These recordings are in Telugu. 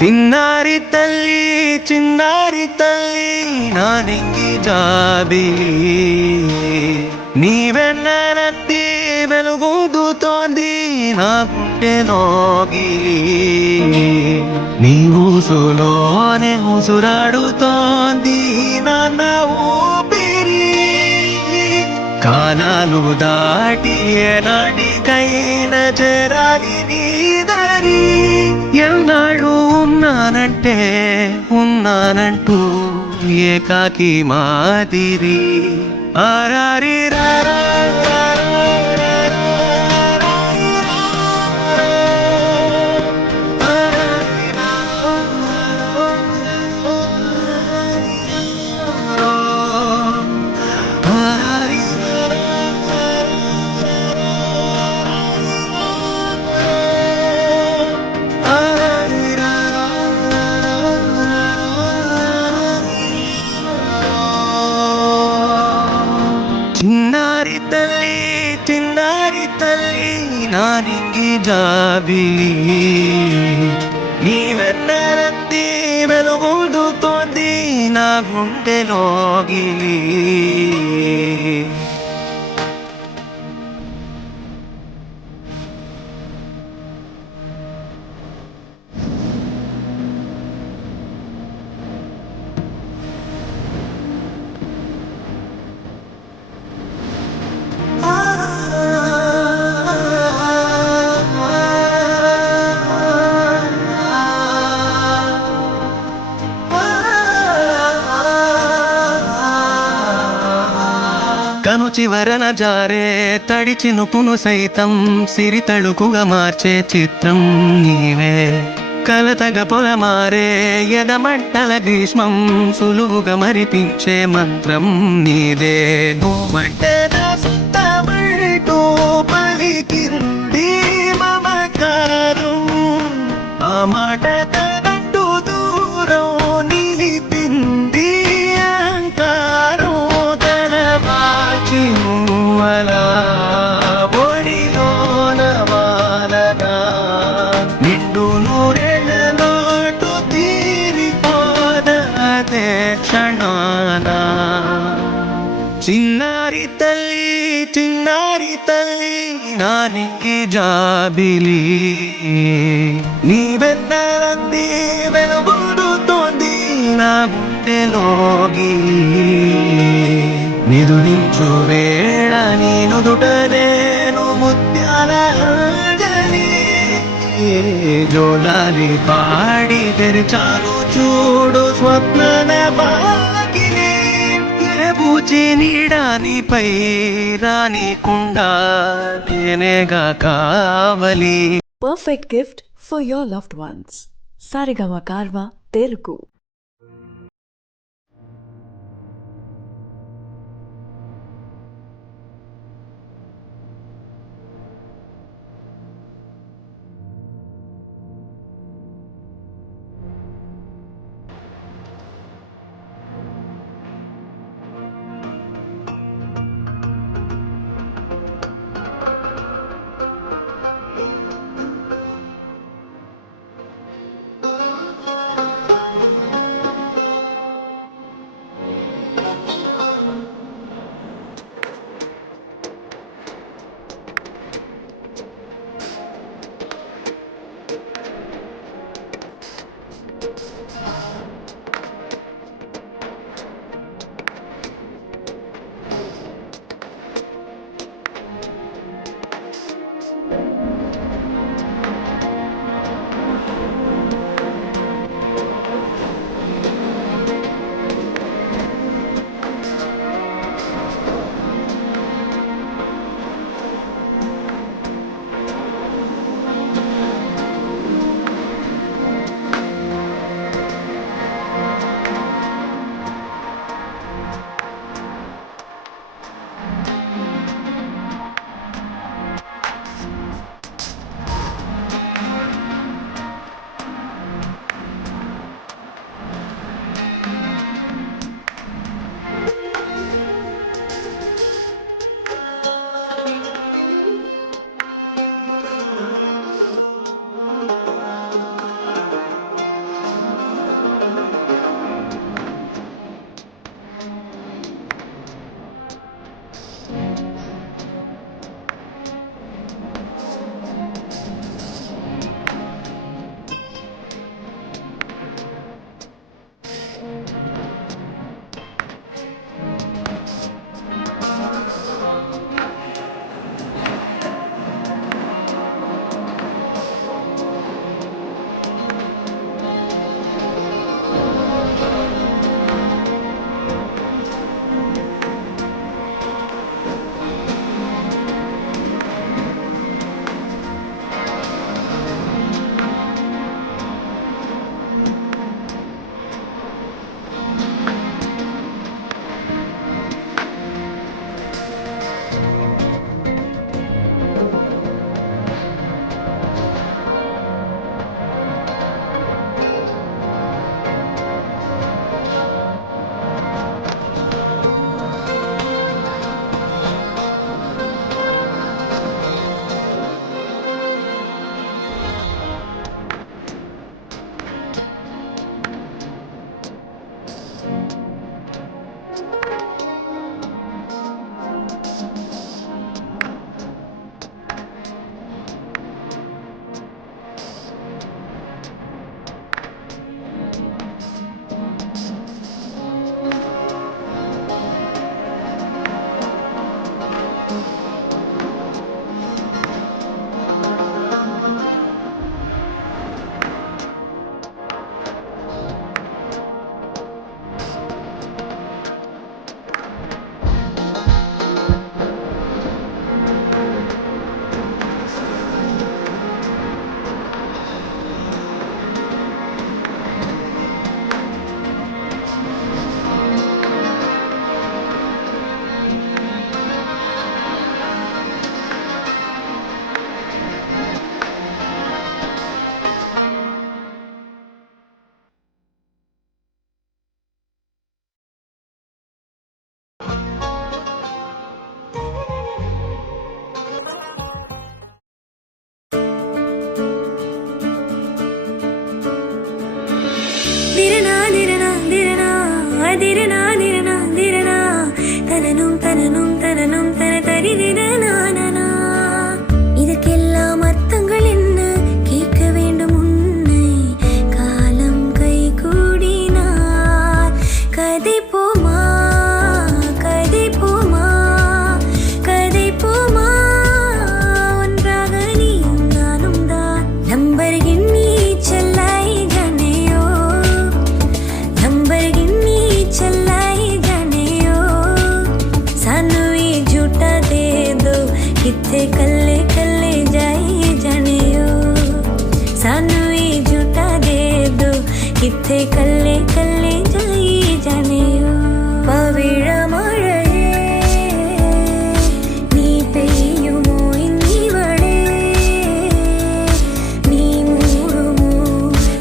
చిన్నారి తల్లి చిన్నారి తల్లి నా నింగి జాబిలి నీవెన్నరంతి వెలుగుతోంది నా గుండెలోగిలి నీ ఊసులోనే ఉసురాడుతోంది నాన్న ఊపిరి కాలాలు దాటి ఏనాటికైనా చేరాలి నీ దారి ఎన్నాళ్ళు ఉన్నానంటూ ఏకాకి మాదిరి ఆరారి చిన్నారి తల్లి నా నింగి జాబిలి నీవెన్నరంతి వెలుగుతోంది నా గుండెలోగిలి కను చివరన జారే తడి చినుకును సైతం సిరి తళుకుగా మార్చే చిత్రం నీవే కలతగ పొలమారే ఎదమంటల గ్రీష్మం సులువుగా మరిపించే మంత్రం నీదే నువ్వంటే నా సొంతమంటూ పలికింది మమకారం ఆ మాట తనంటూ దూరం నిలిపింది అహంకారం తలవాచి నువ్వలా ఒడిలోన వాలగా నిండు నూరెళ్ళ లోటు తీరిపోదే క్షణాన చిన్నారి తల్లి నా నింగి జాబిలి నీవెన్నరంది వెలుగుతోంది నా గుండెలోగిలి నిదురించు వేళ నీ నుదుట నేను ముత్యాల అంజలి జోలాలి పాడి తెరిచాను చూడు స్వప్న బాగిలి పూచి నీడానిపై రానికుండా నేనేగా కావలి. Perfect gift for your loved ones. Sarigama Karva Telugu. ദിരനാ ദിരനാ ദിരനാ തനനും തനനും തനനും തന തരിദിരനാ നനാ இதற்கெல்லாம் அர்த்தங்கள் என்ன கேட்க வேண்டும் உன்னை காலம் கை கூடினார் கதை போமா கதை போமா கதை போமா ஒன்றாக நீயும் நானும் தான் நம்பர் கிண்ணி செல்லாய் ஜனையோ नंबर गिन्नी चलाई जाने ओ सानू ही झूठा दे दो किथे कल्ले कल्ले जाई जाने ओ सानू ही झूठा दे दो किथे कल्ले कल्ले जाई जाने ओ പവിഴ മഴയേ നീ പെയ്യുമോ ഇന്നിവളെ നീ മൂടുമോ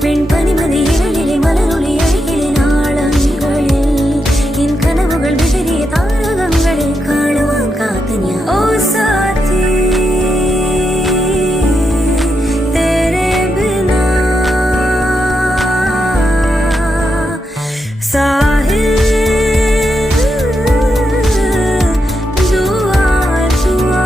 വെൺപനിമതിയിലെ മലരൊളി അഴകിലെ നാളങ്ങളിൽ എൻ കനവുകൾ വിതറിയ താരകങ്ങളെ കാണുവാൻ കാത്ത ഞാൻ ഓ സാഥി तेरे बिना साहिल दुआ दुआ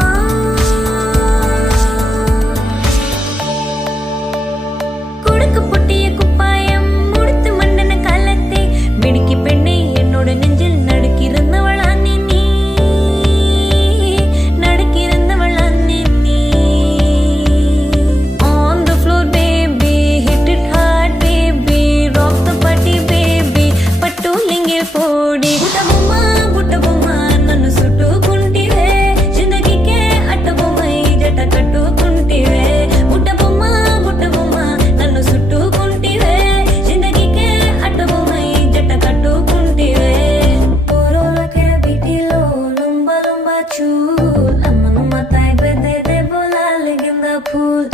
കുടുക്ക് പൊട്ടിയ കുപ്പായം മുടുത്ത് മണ്ടന കാലത്തെ മിടുക്കി പെണ്ണെ എന്നോട് നെഞ്ചിൽ നടക്കിരുന്നവളാന്നെ നീ നടക്കിരുന്നവളാന്നെ നീ on the floor baby hit it hard baby rock the party baby పట్టు లింగిల్ పోడి బుట్ట బొమ్మ నన్ను చుట్టుకుంటివే జిందగీకే అట్ట బొమ్మై జట కట్టుకుంటివే బుట్ట బొమ్మ నన్ను చుట్టుకుంటివే జిందగీకే అట్ట బొమ్మై జట కట్టుకుంటివే ఓరోలకే బిటిలో లుంబ లుంబ చూల్ అమ్మ నుమ్మ తాయ్ బెదే బోలా లెగింద ఫూల్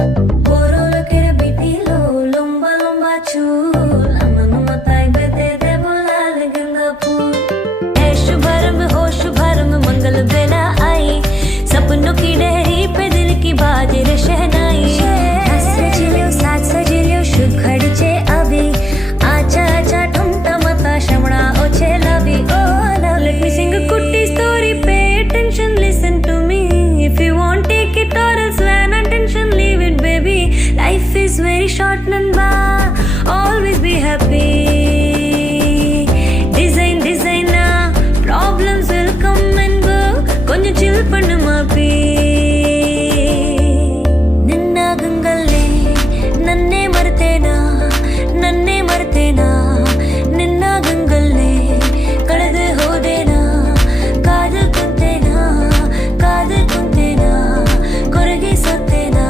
ఓరోలకే బిటిలో లుంబ లుంబ చూల్ అమ్మ నుమ్మ తాయ్ బెదే బోలా లెగింద ఫూల్ ऐ होश भरम मंगल बेला आई सपनों की डेहरी पे दिल की बाजे रे शहनाई साथ सजिलियो शुभ घडीचे अभी आचा आचा ठुमटा मता श्रवणा ओछे लवी ओ let me sing a कुट्टी story pay attention listen to me if you want take it or else when attention leave it baby life is very short namba always be happy design na problems will come and go konjam chill pannu maapi ninna gangalle nanne martena ninna gangalle kaladu hodena kaadu kuntena koragi sottena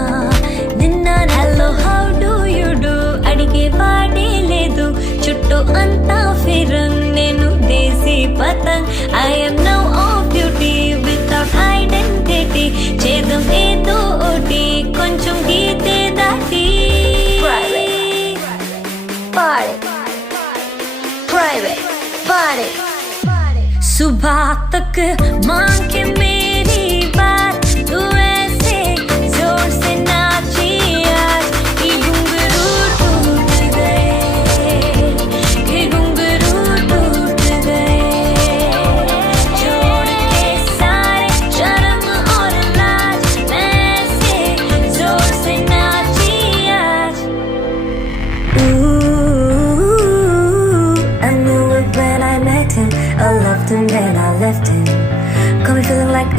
ninna hello how do you do adige paade ledu chuttu anta firan nenu desi patang I am now of beauty without identity chedam edo oti koncham geete dati private party सुबह तक मांग के मेरी बात तू ऐसे जोर से नाची आज कि घुंघरू टूट गए छोड़ के सारे शर्म और लाज मैं ऐसे जोर से नाची आज I knew it when I met him I loved him then I left him got me feeling like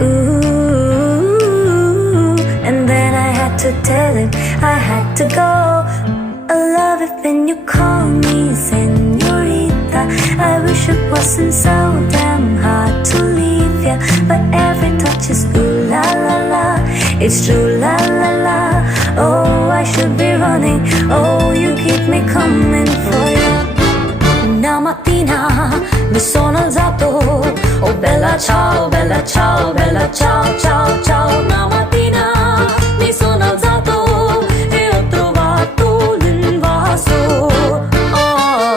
ooh and then I had to tell him I had to go I love it when you call me senorita I wish it wasn't so damn hard to leave ya but every touch is ooh la la la it's true la la la oh I should be running oh you keep me coming for ya una mattina mi sono alzato oh bella ciao bella ciao bella ciao ciao ciao una mattina mi sono alzato e ho trovato l'invaso oh, oh,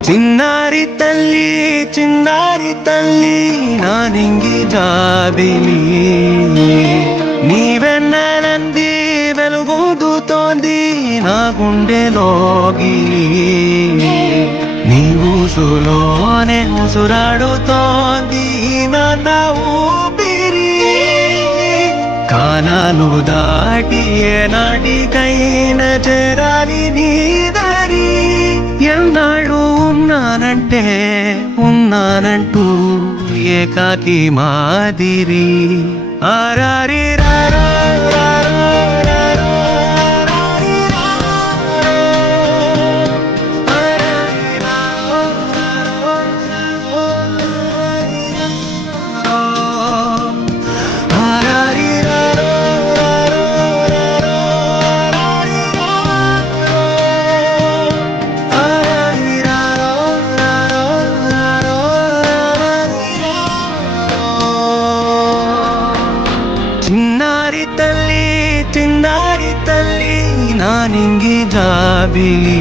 oh, చిన్నారి తల్లి నానింగి జాబిలి నీవెన్నెలంది వెలుగుతోంది నా గుండెలోగిలి నీ ఊసులోనే ఉసురాడుతోంది నా ఊపిరి కాలాలు దాటి ఏనాటికైనా చేరాలి నీ దారి ఎన్నాళ్ళు ఉన్నానంటూ ఏకాకి మాదిరి ఆరారి రారో రారో రారో ఆరారి రారో ఆరారి రారో రారో ఆరారి రారో రారో ఆరారి రారో చిన్నారి తల్లి నానింగి జాబిలి